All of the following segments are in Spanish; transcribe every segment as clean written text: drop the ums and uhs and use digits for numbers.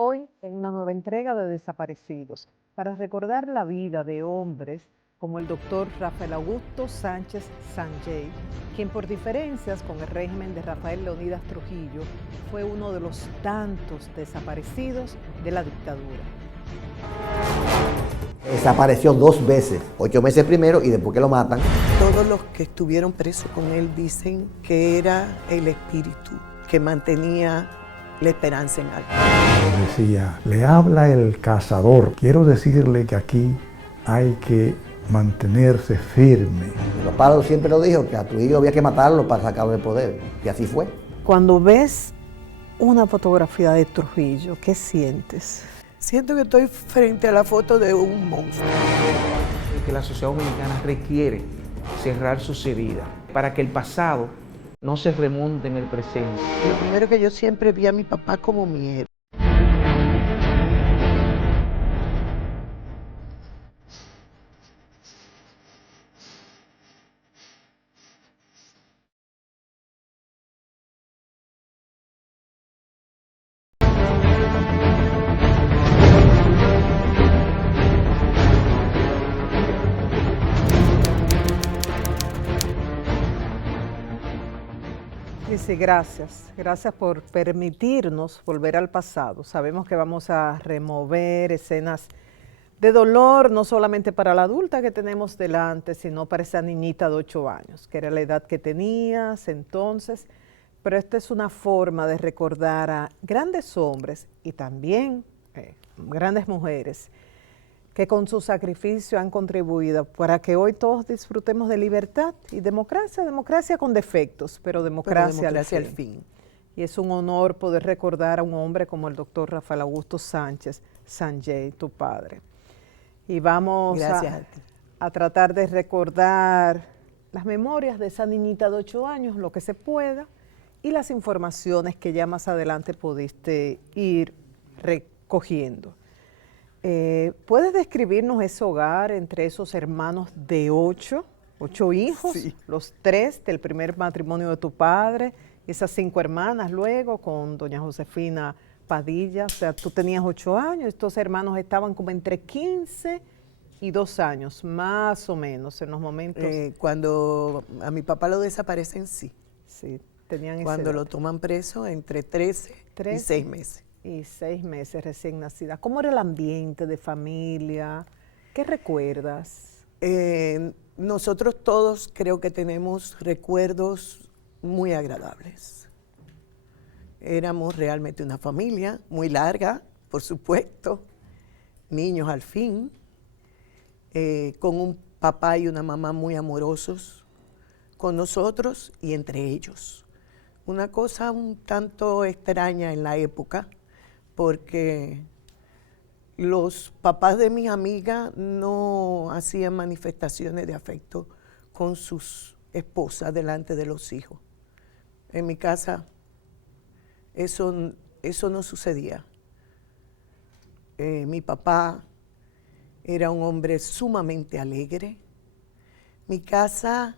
Hoy en una nueva entrega de Desaparecidos, para recordar la vida de hombres como el doctor Rafael Augusto Sánchez Sanjay, quien por diferencias con el régimen de Rafael Leónidas Trujillo fue uno de los tantos desaparecidos de la dictadura. Desapareció 2 veces, 8 meses primero y después que lo matan. Todos los que estuvieron presos con él dicen que era el espíritu que mantenía la esperanza en algo. Decía, le habla el cazador. Quiero decirle que aquí hay que mantenerse firme. Los padres siempre lo dijo, que a Trujillo había que matarlo para sacarlo del poder. Y así fue. Cuando ves una fotografía de Trujillo, ¿qué sientes? Siento que estoy frente a la foto de un monstruo. Que la sociedad dominicana requiere cerrar sus heridas para que el pasado no se remonte en el presente. Lo primero que yo siempre vi a mi papá como mi héroe. Dice, gracias. Gracias por permitirnos volver al pasado. Sabemos que vamos a remover escenas de dolor, no solamente para la adulta que tenemos delante, sino para esa niñita de 8 años, que era la edad que tenías entonces. Pero esta es una forma de recordar a grandes hombres y también grandes mujeres que con su sacrificio han contribuido para que hoy todos disfrutemos de libertad y democracia, democracia con defectos, pero democracia al fin. Y es un honor poder recordar a un hombre como el doctor Rafael Augusto Sánchez Sanjay, tu padre. Y vamos a tratar de recordar las memorias de esa niñita de 8 años, lo que se pueda, y las informaciones que ya más adelante pudiste ir recogiendo. ¿Puedes describirnos ese hogar entre esos hermanos de 8 hijos? Sí. Los 3 del primer matrimonio de tu padre, esas 5 hermanas luego con doña Josefina Padilla. O sea, tú tenías 8 años, estos hermanos estaban como entre 15 y 2 años, más o menos, en los momentos. Cuando a mi papá lo desaparecen, sí. Sí, tenían Cuando lo toman preso, entre 13 y 6 meses. Y 6 meses recién nacida. ¿Cómo era el ambiente de familia? ¿Qué recuerdas? Nosotros todos creo que tenemos recuerdos muy agradables. Éramos realmente una familia muy larga, por supuesto, niños al fin, con un papá y una mamá muy amorosos con nosotros y entre ellos. Una cosa un tanto extraña en la época, porque los papás de mis amigas no hacían manifestaciones de afecto con sus esposas delante de los hijos. En mi casa eso no sucedía. Mi papá era un hombre sumamente alegre. Mi casa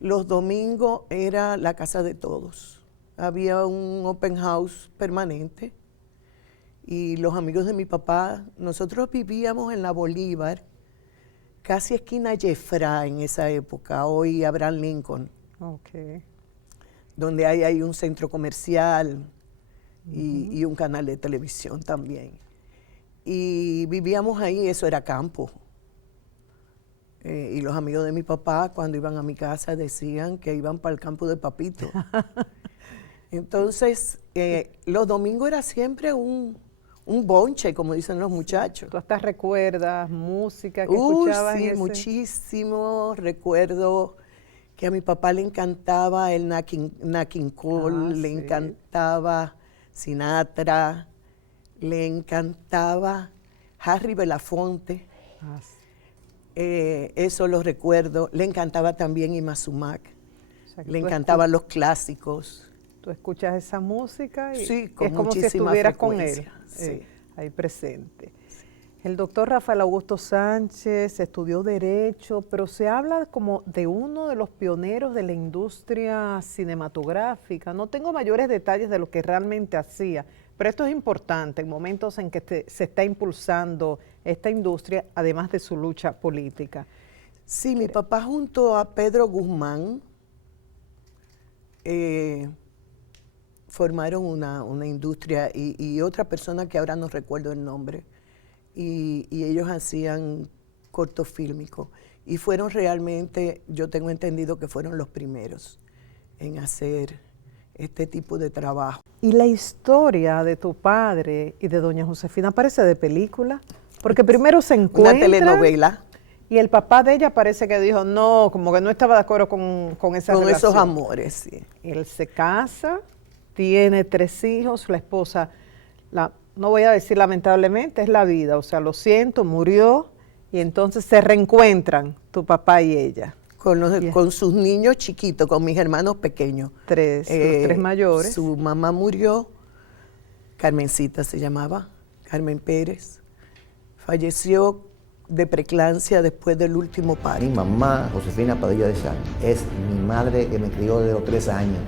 los domingos era la casa de todos. Había un open house permanente. Y los amigos de mi papá, nosotros vivíamos en la Bolívar, casi esquina Jeffra en esa época, hoy Abraham Lincoln, donde hay un centro comercial y un canal de televisión también. Y vivíamos ahí, eso era campo. Y los amigos de mi papá, cuando iban a mi casa, decían que iban para el campo de Papito. Entonces, los domingos era siempre un bonche, como dicen los muchachos. ¿Tú hasta recuerdas música que escuchabas? Sí, muchísimo. Recuerdo que a mi papá le encantaba el Nat King Cole, le encantaba Sinatra, le encantaba Harry Belafonte. Eso lo recuerdo. Le encantaba también Ima Sumac. O sea, le encantaban los clásicos. Tú escuchas esa música y sí, con es como si estuvieras con él, ahí presente. Sí. El doctor Rafael Augusto Sánchez estudió Derecho, pero se habla como de uno de los pioneros de la industria cinematográfica. No tengo mayores detalles de lo que realmente hacía, Pero esto es importante en momentos en que se está impulsando esta industria, además de su lucha política. Sí, mi papá junto a Pedro Guzmán formaron una industria y otra persona que ahora no recuerdo el nombre. Y ellos hacían cortos fílmicos. Y fueron realmente, yo tengo entendido que fueron los primeros en hacer este tipo de trabajo. ¿Y la historia de tu padre y de doña Josefina parece de película? Porque primero se encuentran... Una telenovela. Y el papá de ella parece que dijo, no, como que no estaba de acuerdo con esa relación. Con esos amores, sí. Él se casa, tiene 3 hijos, la esposa, no voy a decir lamentablemente, es la vida, o sea, lo siento, murió, y entonces se reencuentran tu papá y ella. Con sus niños chiquitos, con mis hermanos pequeños. Los 3 mayores. Su mamá murió, Carmencita se llamaba, Carmen Pérez. Falleció de preeclampsia después del último parto. Mi mamá, Josefina Padilla de Sá, es mi madre que me crió desde los 3 años.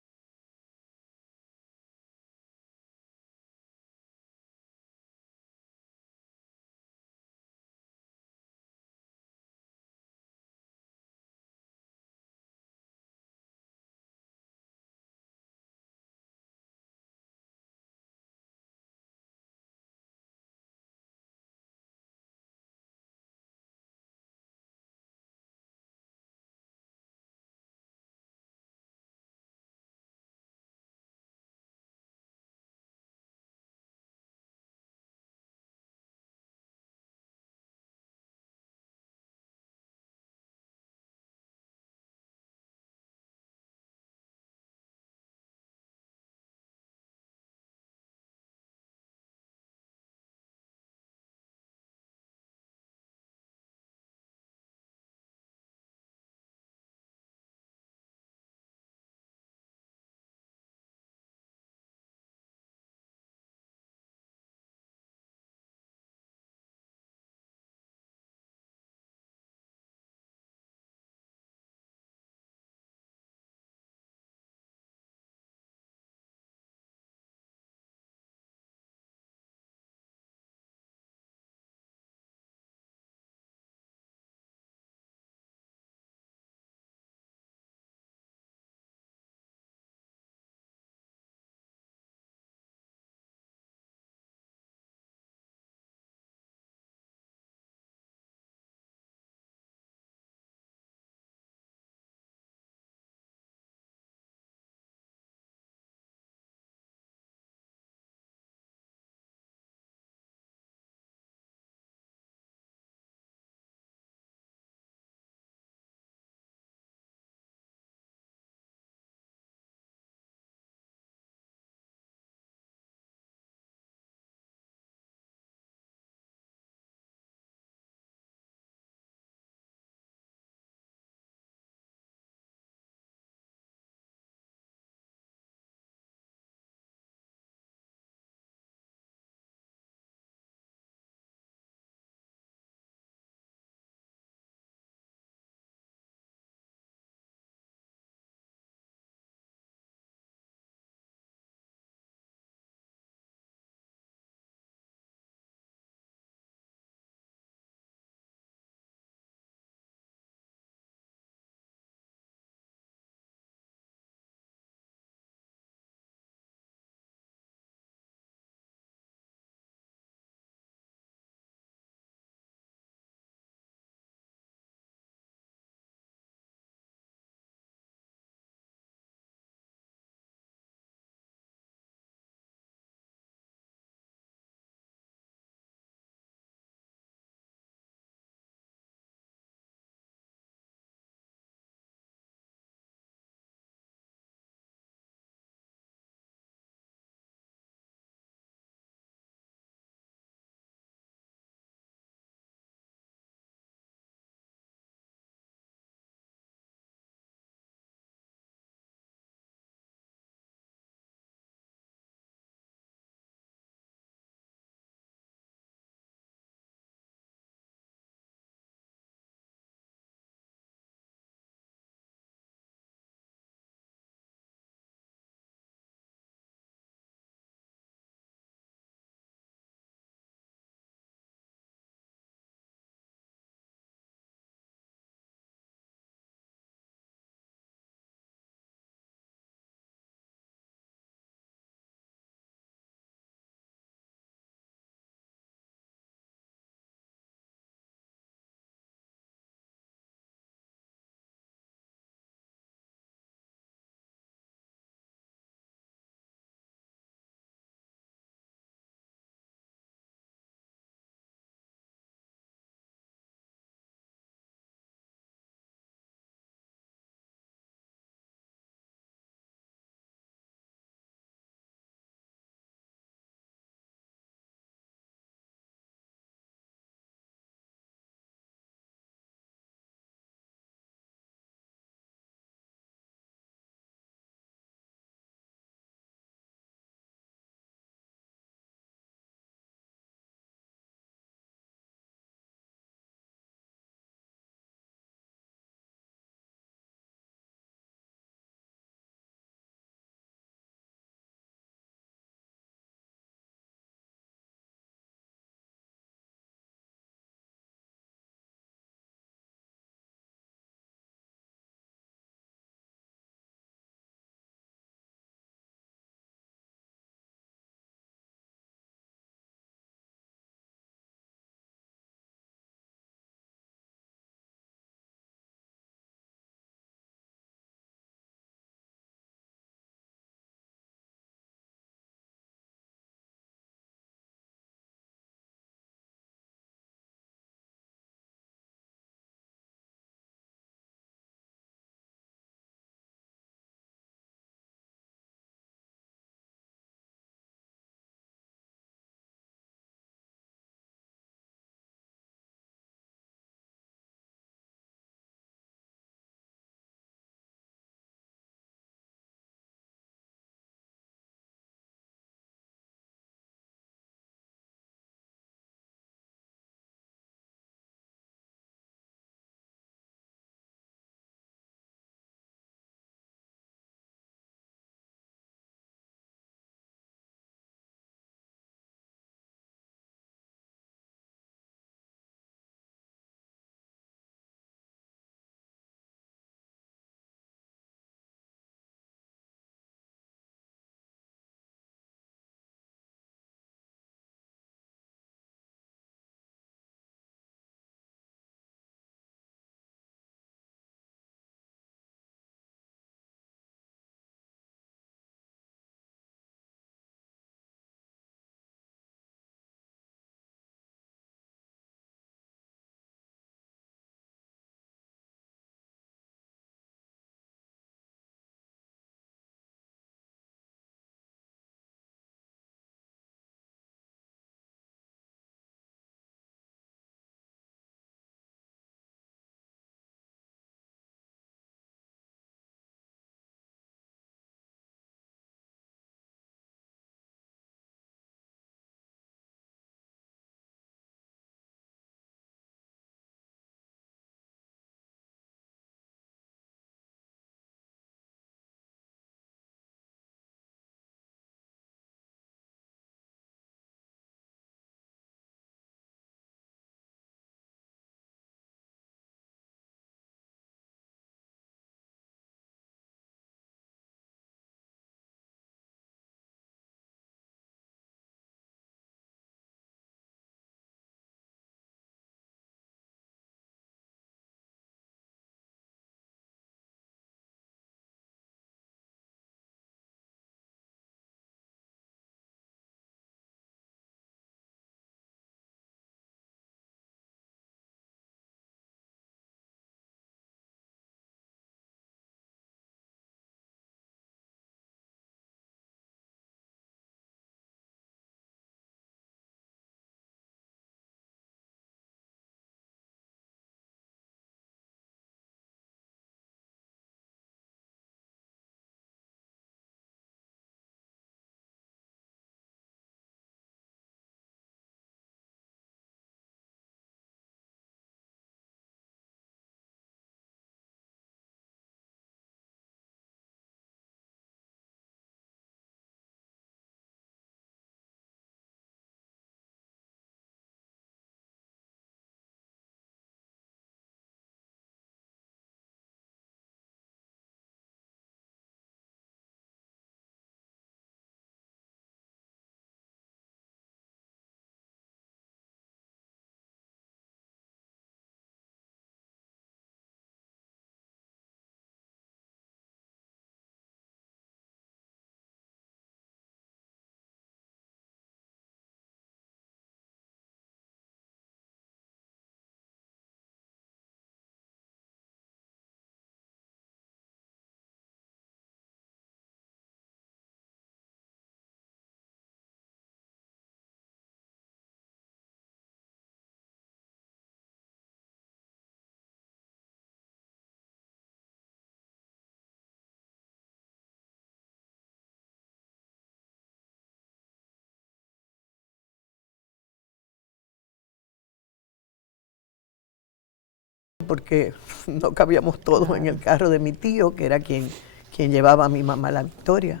porque no cabíamos todos en el carro de mi tío, que era quien llevaba a mi mamá a la Victoria.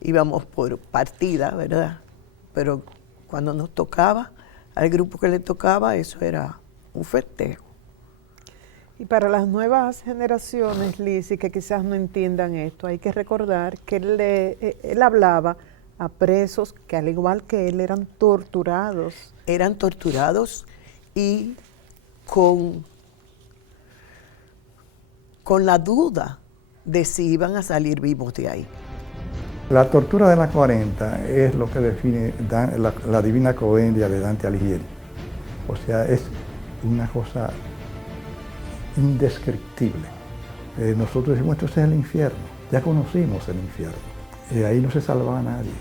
Íbamos por partida, ¿verdad? Pero cuando nos tocaba, al grupo que le tocaba, eso era un festejo. Y para las nuevas generaciones, Lizzy, que quizás no entiendan esto, hay que recordar que él hablaba a presos que al igual que él eran torturados. Eran torturados y con la duda de si iban a salir vivos de ahí. La tortura de la 40 es lo que define la Divina Comedia de Dante Alighieri. O sea, es una cosa indescriptible. Nosotros decimos, esto es el infierno. Ya conocimos el infierno. Ahí no se salvaba a nadie.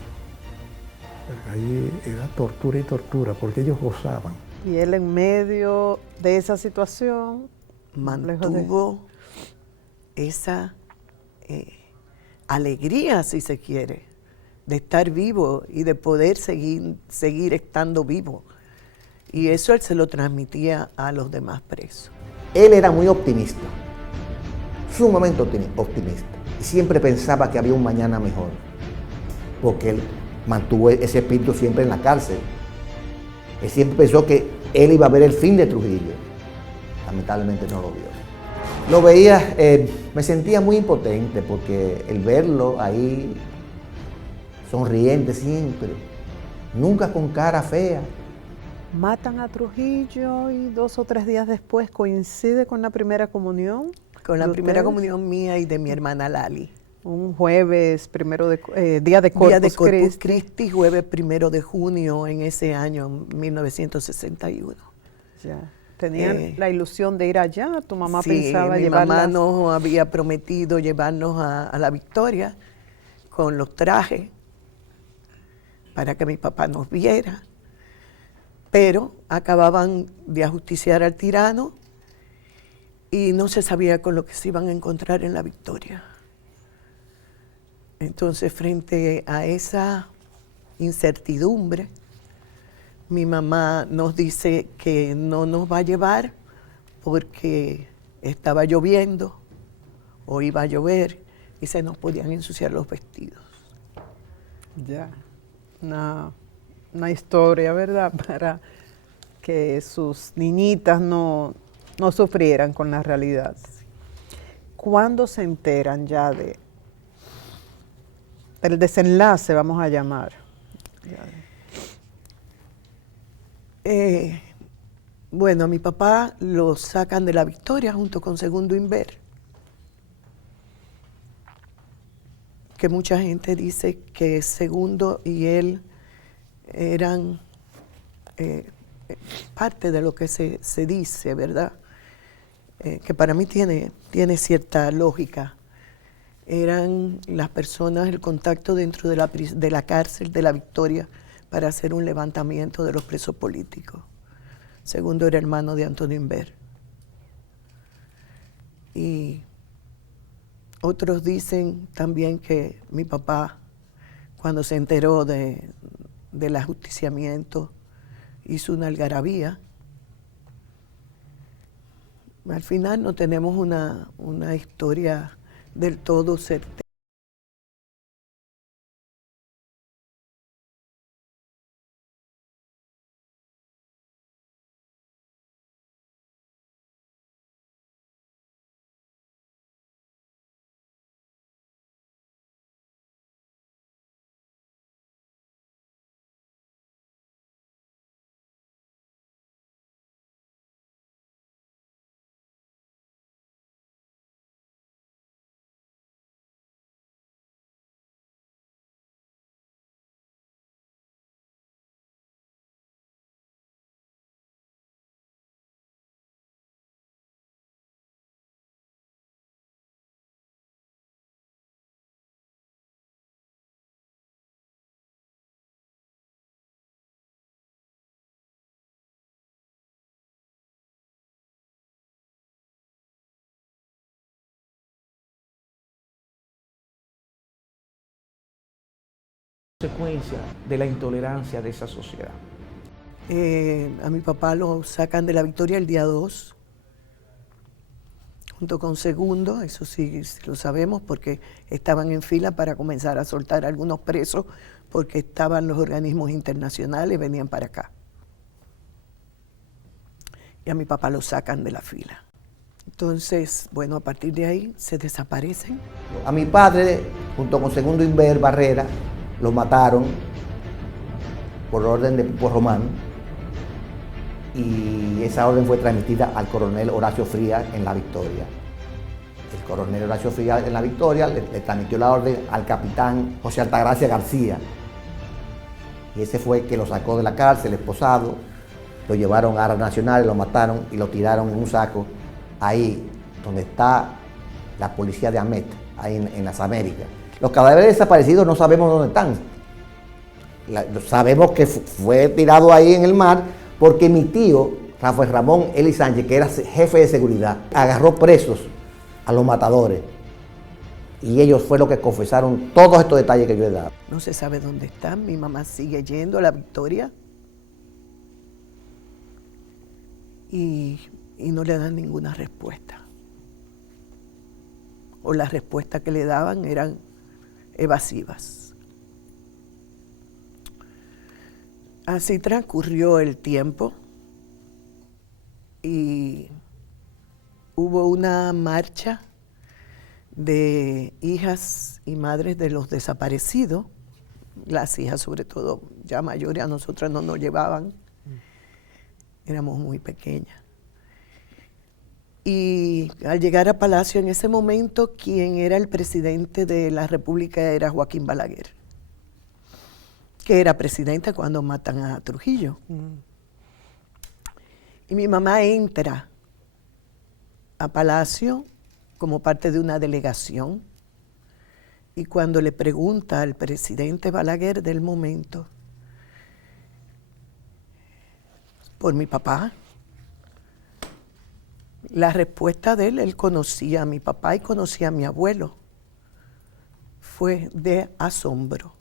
Ahí era tortura y tortura, porque ellos gozaban. Y él en medio de esa situación mantuvo esa alegría, si se quiere, de estar vivo y de poder seguir estando vivo. Y eso él se lo transmitía a los demás presos. Él era muy optimista, sumamente optimista, y siempre pensaba que había un mañana mejor, porque él mantuvo ese espíritu siempre en la cárcel. Él siempre pensó que él iba a ver el fin de Trujillo. Lamentablemente no lo vio. Lo veía, me sentía muy impotente, porque el verlo ahí, sonriente siempre, nunca con cara fea. Matan a Trujillo y 2 o 3 días después coincide con la primera comunión. Con la primera comunión mía y de mi hermana Lali. Un jueves, día de Corpus Christi, jueves 1 de junio en ese año, 1961. Ya. ¿Tenían la ilusión de ir allá? ¿Tu mamá pensaba mi llevarlas? mamá nos había prometido llevarnos a la Victoria con los trajes para que mi papá nos viera. Pero acababan de ajusticiar al tirano y no se sabía con lo que se iban a encontrar en la Victoria. Entonces, frente a esa incertidumbre, mi mamá nos dice que no nos va a llevar porque estaba lloviendo o iba a llover y se nos podían ensuciar los vestidos. Ya, una historia, ¿verdad? Para que sus niñitas no sufrieran con la realidad. ¿Cuándo se enteran ya del desenlace, vamos a llamar? Bueno, a mi papá lo sacan de la Victoria junto con Segundo Inver, que mucha gente dice que Segundo y él eran parte de lo que se dice, ¿verdad? Que para mí tiene cierta lógica. Eran las personas, el contacto dentro de la cárcel de la Victoria para hacer un levantamiento de los presos políticos. Segundo era hermano de Antonio Inver. Y otros dicen también que mi papá, cuando se enteró del ajusticiamiento, hizo una algarabía. Al final no tenemos una historia del todo certera. Consecuencia de la intolerancia de esa sociedad. A mi papá lo sacan de la Victoria el día 2 junto con Segundo, eso sí lo sabemos porque estaban en fila para comenzar a soltar a algunos presos porque estaban los organismos internacionales, venían para acá. Y a mi papá lo sacan de la fila. Entonces, bueno, a partir de ahí se desaparecen. A mi padre, junto con Segundo Inver Barrera, lo mataron por orden de Pupo Román, y esa orden fue transmitida al coronel Horacio Frías en La Victoria. El coronel Horacio Frías en La Victoria le transmitió la orden al capitán José Altagracia García, y ese fue el que lo sacó de la cárcel, esposado, lo llevaron a Armas Nacionales, lo mataron y lo tiraron en un saco ahí donde está la policía de Amet, ahí en las Américas. Los cadáveres desaparecidos no sabemos dónde están. Sabemos que fue tirado ahí en el mar porque mi tío, Rafael Ramón Eli Sánchez, que era jefe de seguridad, agarró presos a los matadores. Y ellos fue lo que confesaron todos estos detalles que yo he dado. No se sabe dónde están, mi mamá sigue yendo a La Victoria y no le dan ninguna respuesta. O las respuestas que le daban eran evasivas. Así transcurrió el tiempo y hubo una marcha de hijas y madres de los desaparecidos, las hijas sobre todo ya mayores, a nosotras no nos llevaban, éramos muy pequeñas. Y al llegar a Palacio en ese momento, quien era el presidente de la República era Joaquín Balaguer, que era presidente cuando matan a Trujillo. Y mi mamá entra a Palacio como parte de una delegación, y cuando le pregunta al presidente Balaguer del momento por mi papá, la respuesta de él conocía a mi papá y conocía a mi abuelo, fue de asombro.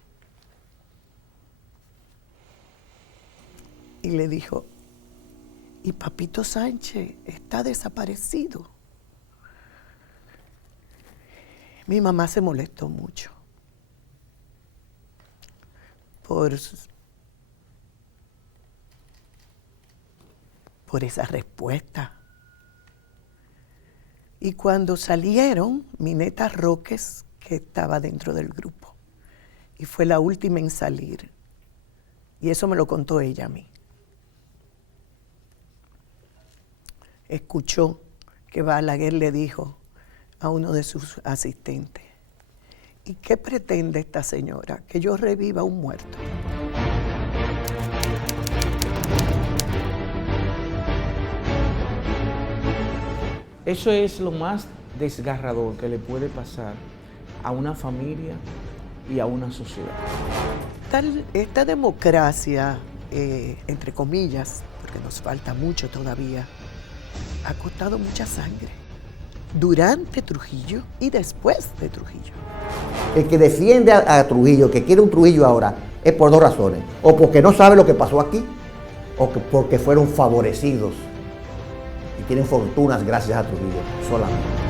Y le dijo, ¿y Papito Sánchez está desaparecido? Mi mamá se molestó mucho por esa respuesta. Y cuando salieron, Mineta Roques, que estaba dentro del grupo, y fue la última en salir, y eso me lo contó ella a mí, escuchó que Balaguer le dijo a uno de sus asistentes, ¿y qué pretende esta señora? Que yo reviva a un muerto. Eso es lo más desgarrador que le puede pasar a una familia y a una sociedad. Esta democracia, entre comillas, porque nos falta mucho todavía, ha costado mucha sangre durante Trujillo y después de Trujillo. El que defiende a Trujillo, que quiere un Trujillo ahora, es por dos razones. O porque no sabe lo que pasó aquí, o porque fueron favorecidos y tienen fortunas gracias a Trujillo solamente.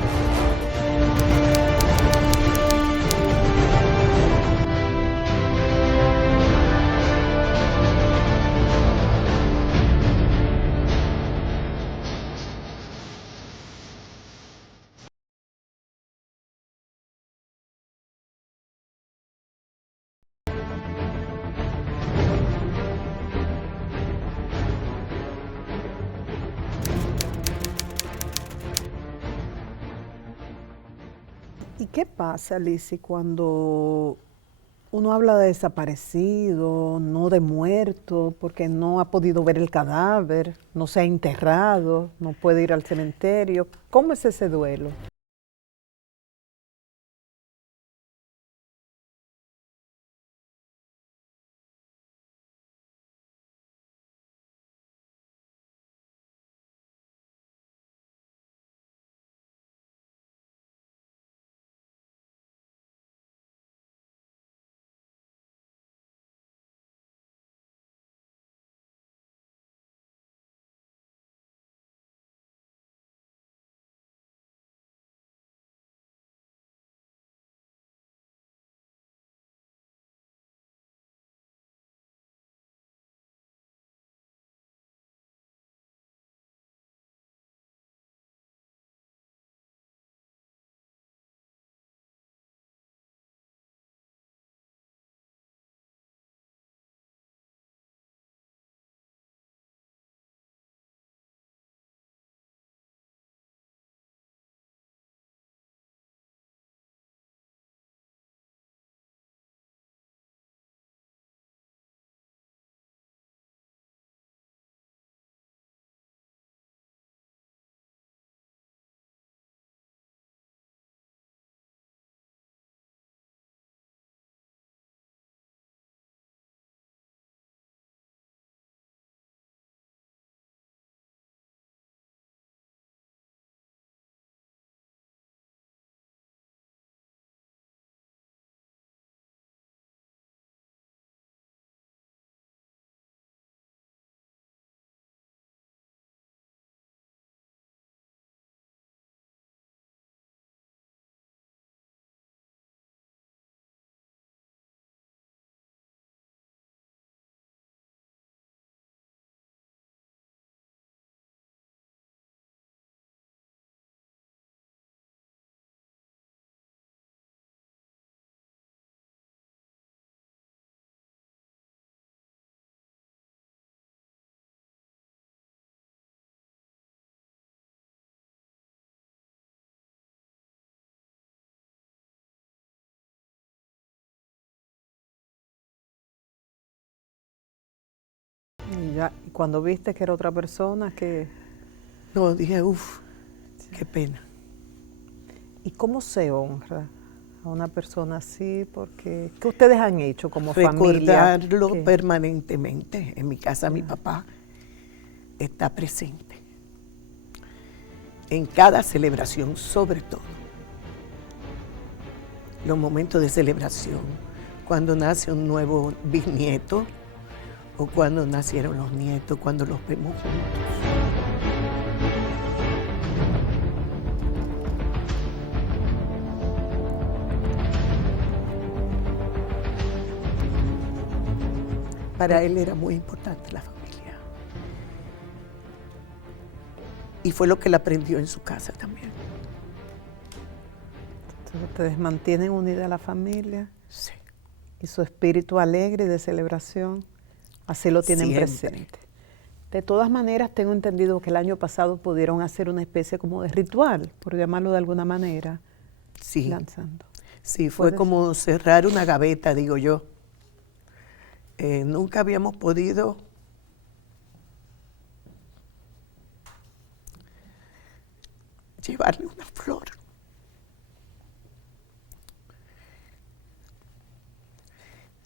¿Y qué pasa, Lizzy, cuando uno habla de desaparecido, no de muerto, porque no ha podido ver el cadáver, no se ha enterrado, no puede ir al cementerio? ¿Cómo es ese duelo? Ya, y cuando viste que era otra persona, que... No, dije, uff, qué pena. ¿Y cómo se honra a una persona así? Porque, ¿qué ustedes han hecho como familia? Recordarlo permanentemente. En mi casa mi papá está presente. En cada celebración, sobre todo. Los momentos de celebración, cuando nace un nuevo bisnieto o cuando nacieron los nietos, cuando los vemos juntos. Para él era muy importante la familia. Y fue lo que él aprendió en su casa también. Entonces, ustedes mantienen unida a la familia. Sí. Y su espíritu alegre y de celebración, así lo tienen Siempre. presente. De todas maneras, tengo entendido que el año pasado pudieron hacer una especie como de ritual, por llamarlo de alguna manera, Sí. lanzando. Sí, fue como cerrar una gaveta, digo yo. Nunca habíamos podido llevarle una flor.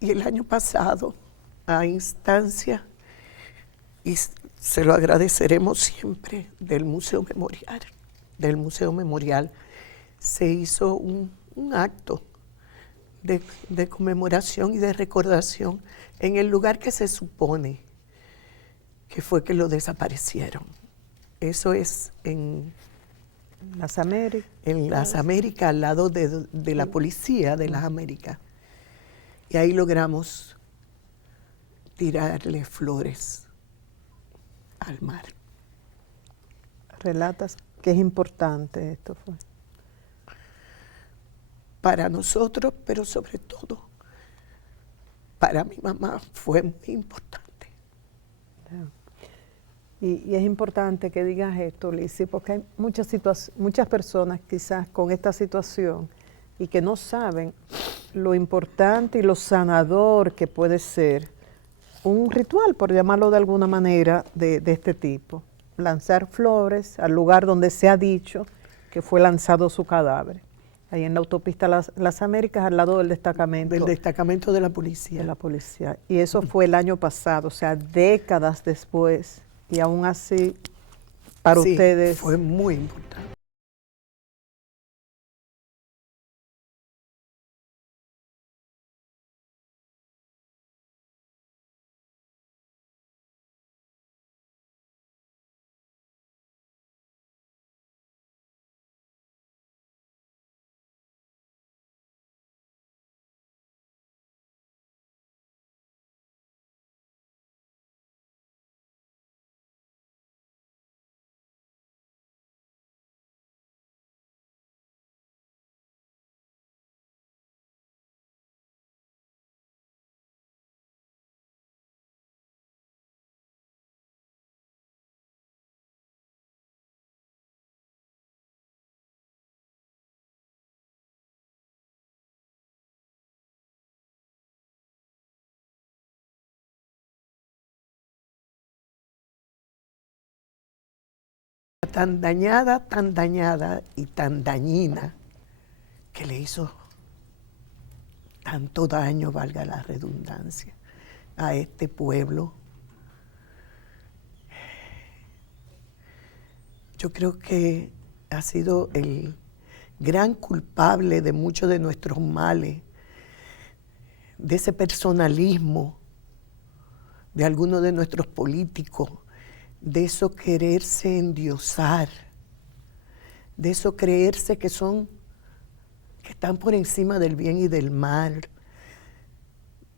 Y el año pasado, a instancia, y se lo agradeceremos siempre, del Museo Memorial, se hizo un acto de conmemoración y de recordación en el lugar que se supone que fue que lo desaparecieron. Eso es en Las Américas. En las Américas, al lado de la policía de las Américas. Y ahí logramos tirarle flores al mar. Relatas que es importante esto fue. Para nosotros, pero sobre todo para mi mamá fue muy importante. Y es importante que digas esto, Lizzy, porque hay muchas personas quizás con esta situación y que no saben lo importante y lo sanador que puede ser un ritual, por llamarlo de alguna manera, de este tipo. Lanzar flores al lugar donde se ha dicho que fue lanzado su cadáver. Ahí en la autopista Las Américas, al lado del destacamento. Del destacamento de la policía. De la policía. Y eso fue el año pasado, o sea, décadas después. Y aún así, para sí, ustedes... fue muy importante. Tan dañada y tan dañina que le hizo tanto daño, valga la redundancia, a este pueblo. Yo creo que ha sido el gran culpable de muchos de nuestros males, de ese personalismo de algunos de nuestros políticos, de eso quererse endiosar, de eso creerse que están por encima del bien y del mal,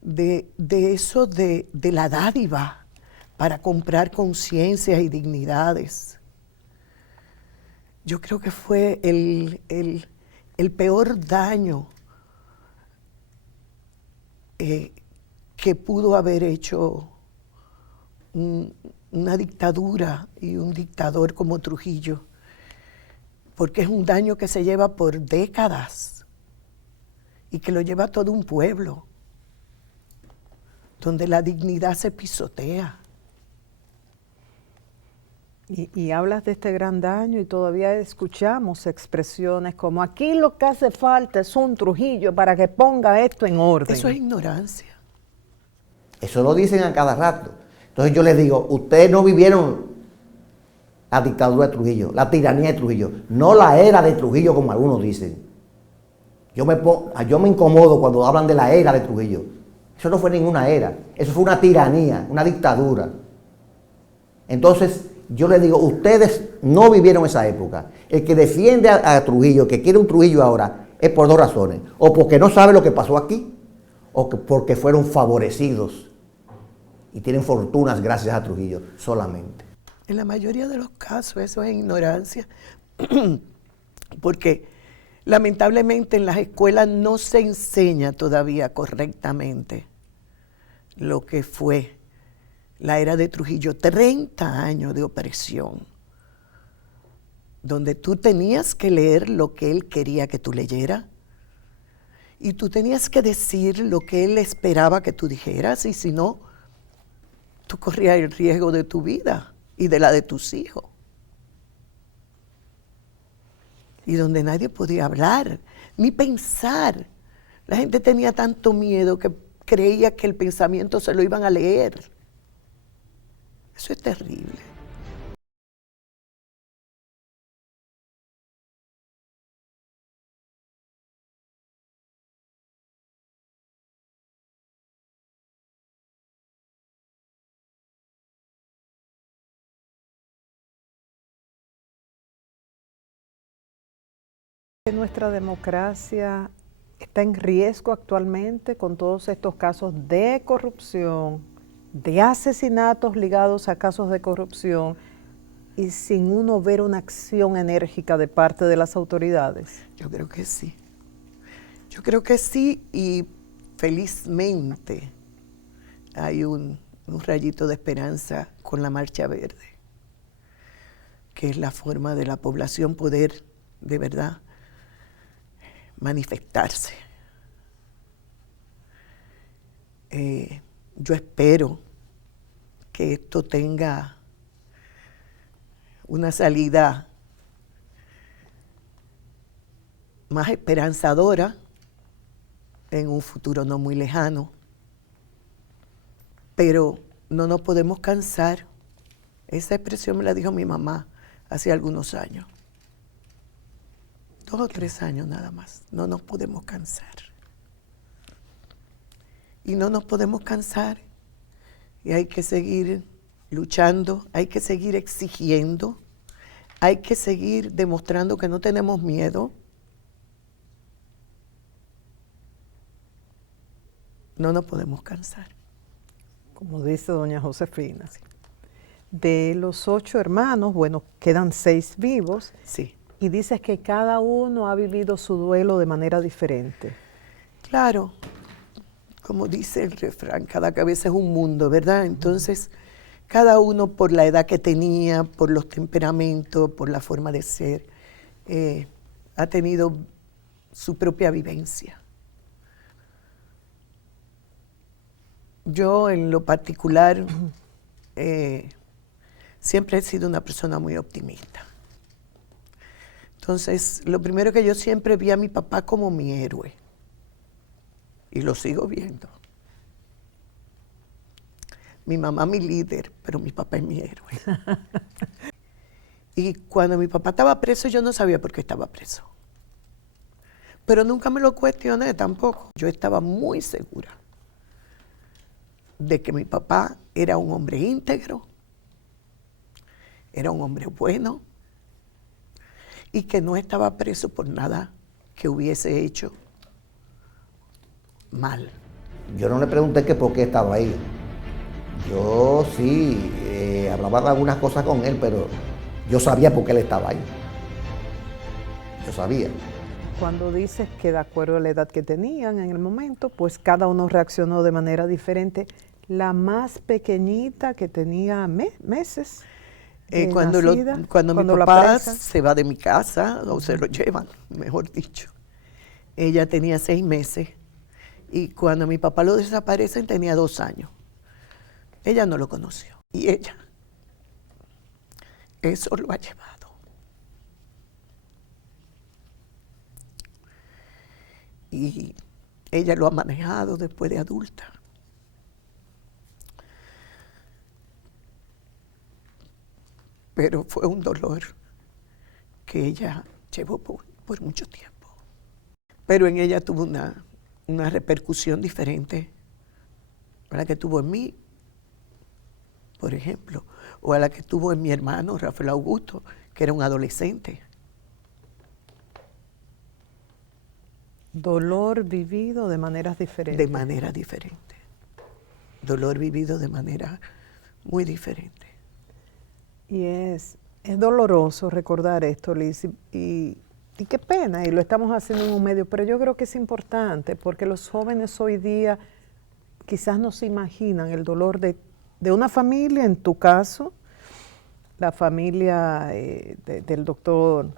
de eso de la dádiva para comprar conciencias y dignidades. Yo creo que fue el peor daño que pudo haber hecho una dictadura y un dictador como Trujillo, porque es un daño que se lleva por décadas y que lo lleva todo un pueblo, donde la dignidad se pisotea. Y hablas de este gran daño y todavía escuchamos expresiones como aquí lo que hace falta es un Trujillo para que ponga esto en orden. Eso es ignorancia. Eso lo dicen a cada rato. Entonces yo les digo, ustedes no vivieron la dictadura de Trujillo, la tiranía de Trujillo, no la era de Trujillo como algunos dicen. Yo me incomodo cuando hablan de la era de Trujillo. Eso no fue ninguna era, eso fue una tiranía, una dictadura. Entonces yo les digo, ustedes no vivieron esa época. El que defiende a Trujillo, que quiere un Trujillo ahora, es por dos razones. O porque no sabe lo que pasó aquí, o porque fueron favorecidos y tienen fortunas gracias a Trujillo solamente. En la mayoría de los casos eso es ignorancia, porque lamentablemente en las escuelas no se enseña todavía correctamente lo que fue la era de Trujillo, 30 años de opresión, donde tú tenías que leer lo que él quería que tú leyeras, y tú tenías que decir lo que él esperaba que tú dijeras, y si no, tú corrías el riesgo de tu vida y de la de tus hijos. Y donde nadie podía hablar, ni pensar. La gente tenía tanto miedo que creía que el pensamiento se lo iban a leer. Eso es terrible. Nuestra democracia está en riesgo actualmente con todos estos casos de corrupción, de asesinatos ligados a casos de corrupción y sin uno ver una acción enérgica de parte de las autoridades. Yo creo que sí. Yo creo que sí, y felizmente hay un rayito de esperanza con la Marcha Verde, que es la forma de la población poder de verdad manifestarse. Yo espero que esto tenga una salida más esperanzadora en un futuro no muy lejano, pero no nos podemos cansar. Esa expresión me la dijo mi mamá hace algunos años. 2 o 3 años nada más. No nos podemos cansar. Y no nos podemos cansar. Y hay que seguir luchando, hay que seguir exigiendo, hay que seguir demostrando que no tenemos miedo. No nos podemos cansar. Como dice doña Josefina. De los 8 hermanos, bueno, quedan 6 vivos. Sí. Y dices que cada uno ha vivido su duelo de manera diferente. Claro, como dice el refrán, cada cabeza es un mundo, ¿verdad? Entonces, cada uno por la edad que tenía, por los temperamentos, por la forma de ser, ha tenido su propia vivencia. Yo, en lo particular, siempre he sido una persona muy optimista. Entonces, lo primero que yo siempre vi a mi papá como mi héroe. Y lo sigo viendo. Mi mamá mi líder, pero mi papá es mi héroe. Y cuando mi papá estaba preso, yo no sabía por qué estaba preso. Pero nunca me lo cuestioné tampoco. Yo estaba muy segura de que mi papá era un hombre íntegro, era un hombre bueno, y que no estaba preso por nada que hubiese hecho mal. Yo no le pregunté que por qué estaba ahí. Yo sí hablaba de algunas cosas con él, pero yo sabía por qué él estaba ahí. Yo sabía. Cuando dices que de acuerdo a la edad que tenían en el momento, pues cada uno reaccionó de manera diferente. La más pequeñita que tenía meses. Cuando mi papá se va de mi casa, o se lo llevan, mejor dicho, ella tenía 6 meses, y cuando mi papá lo desaparecen tenía 2 años. Ella no lo conoció, y ella eso lo ha llevado. Y ella lo ha manejado después de adulta. Pero fue un dolor que ella llevó por mucho tiempo. Pero en ella tuvo una repercusión diferente a la que tuvo en mí, por ejemplo, o a la que tuvo en mi hermano Rafael Augusto, que era un adolescente. Dolor vivido de maneras diferentes. De manera diferente. Dolor vivido de manera muy diferente. Y es doloroso recordar esto, Liz, y qué pena, y lo estamos haciendo en un medio, pero yo creo que es importante, porque los jóvenes hoy día quizás no se imaginan el dolor de una familia, en tu caso, la familia del doctor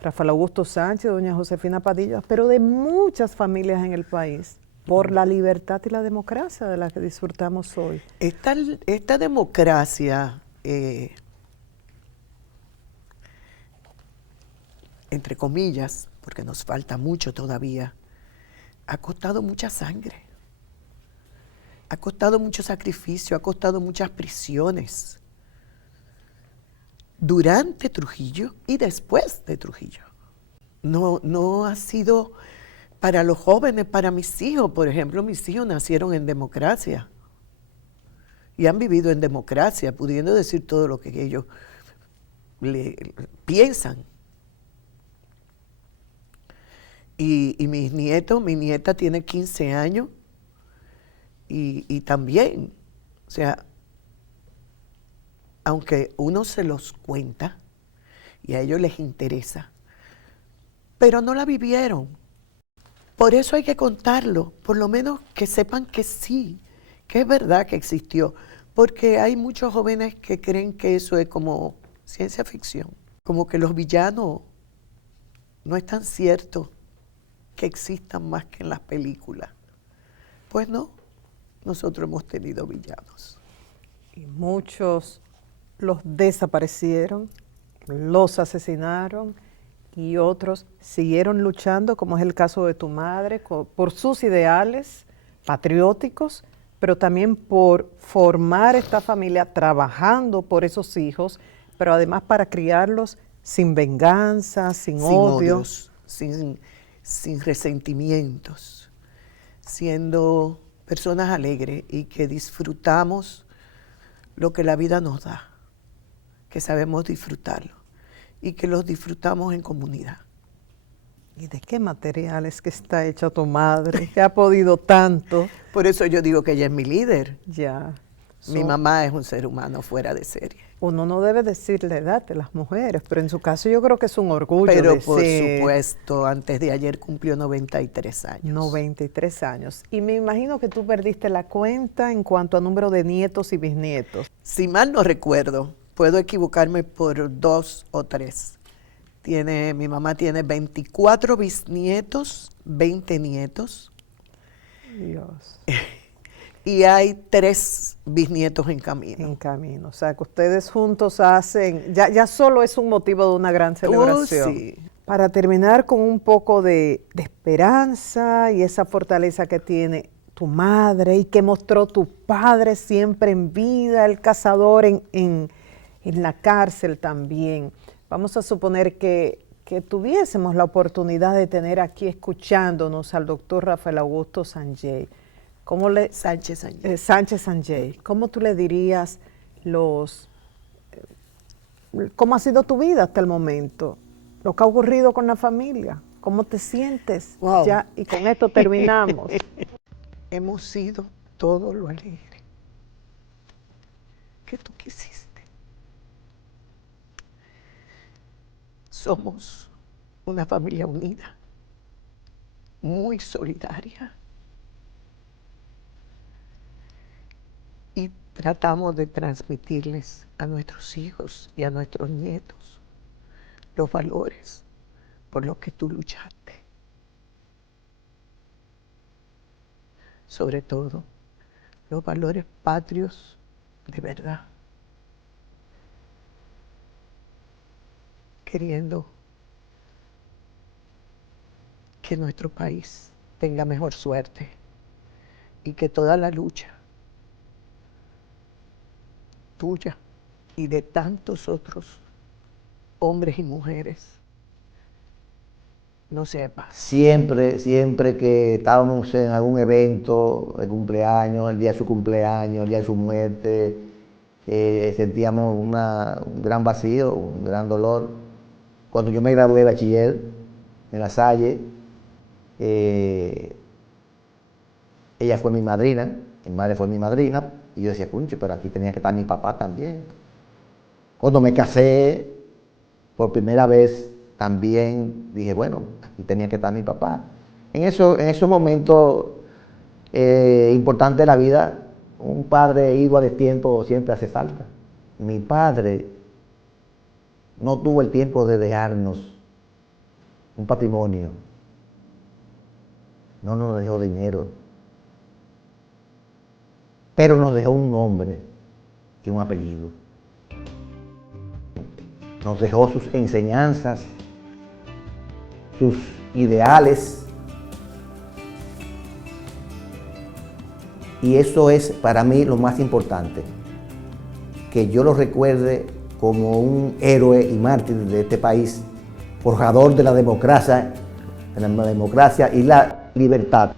Rafael Augusto Sánchez, doña Josefina Padilla, pero de muchas familias en el país, por la libertad y la democracia de la que disfrutamos hoy. Esta democracia, entre comillas, porque nos falta mucho todavía, ha costado mucha sangre, ha costado mucho sacrificio, ha costado muchas prisiones, durante Trujillo y después de Trujillo. No ha sido para los jóvenes, para mis hijos, por ejemplo, mis hijos nacieron en democracia y han vivido en democracia, pudiendo decir todo lo que ellos piensan. Y mis nietos, mi nieta tiene 15 años y también, o sea, aunque uno se los cuenta y a ellos les interesa, pero no la vivieron. Por eso hay que contarlo, por lo menos que sepan que sí, que es verdad que existió, porque hay muchos jóvenes que creen que eso es como ciencia ficción, como que los villanos no es tan cierto que existan más que en las películas. Pues no, nosotros hemos tenido villanos. Y muchos los desaparecieron, los asesinaron y otros siguieron luchando, como es el caso de tu madre, por sus ideales patrióticos, pero también por formar esta familia, trabajando por esos hijos, pero además para criarlos sin venganza, sin odio. Odios, sin resentimientos, siendo personas alegres y que disfrutamos lo que la vida nos da, que sabemos disfrutarlo y que los disfrutamos en comunidad. ¿Y de qué materiales que está hecha tu madre? Que ha podido tanto. Por eso yo digo que ella es mi líder. Ya. Mi mamá es un ser humano fuera de serie. Uno no debe decir la edad de las mujeres, pero en su caso yo creo que es un orgullo. Pero por supuesto, antes de ayer cumplió 93 años. 93 años. Y me imagino que tú perdiste la cuenta en cuanto a número de nietos y bisnietos. Si mal no recuerdo, puedo equivocarme por 2 o 3. Mi mamá tiene 24 bisnietos, 20 nietos. Dios. Y hay 3 bisnietos en camino. En camino. O sea, que ustedes juntos hacen, ya solo es un motivo de una gran celebración. Sí. Para terminar con un poco de esperanza y esa fortaleza que tiene tu madre y que mostró tu padre siempre en vida, el cazador en la cárcel también. Vamos a suponer que tuviésemos la oportunidad de tener aquí escuchándonos al doctor Rafael Augusto Sánchez. Sánchez Sánchez. ¿Cómo tú le dirías cómo ha sido tu vida hasta el momento? Lo que ha ocurrido con la familia. ¿Cómo te sientes? Wow. Ya, y con esto terminamos. Hemos sido todo lo alegre que tú quisiste. Somos una familia unida, muy solidaria. Y tratamos de transmitirles a nuestros hijos y a nuestros nietos los valores por los que tú luchaste. Sobre todo, los valores patrios de verdad. queriendo que nuestro país tenga mejor suerte y que toda la lucha tuya y de tantos otros hombres y mujeres no sepa. Siempre que estábamos en algún evento, el cumpleaños, el día de su cumpleaños, el día de su muerte, sentíamos un gran vacío, un gran dolor. Cuando yo me gradué de bachiller en La Salle, ella fue mi madrina, mi madre fue mi madrina, y yo decía, cunche, pero aquí tenía que estar mi papá también. Cuando me casé por primera vez, también dije, bueno, aquí tenía que estar mi papá. En esos momentos importantes de la vida, un padre ido a destiempo siempre hace falta. Mi padre no tuvo el tiempo de dejarnos un patrimonio. No nos dejó dinero, pero nos dejó un nombre y un apellido. Nos dejó sus enseñanzas, sus ideales, y eso es para mí lo más importante, que yo lo recuerde como un héroe y mártir de este país, forjador de la democracia y la libertad.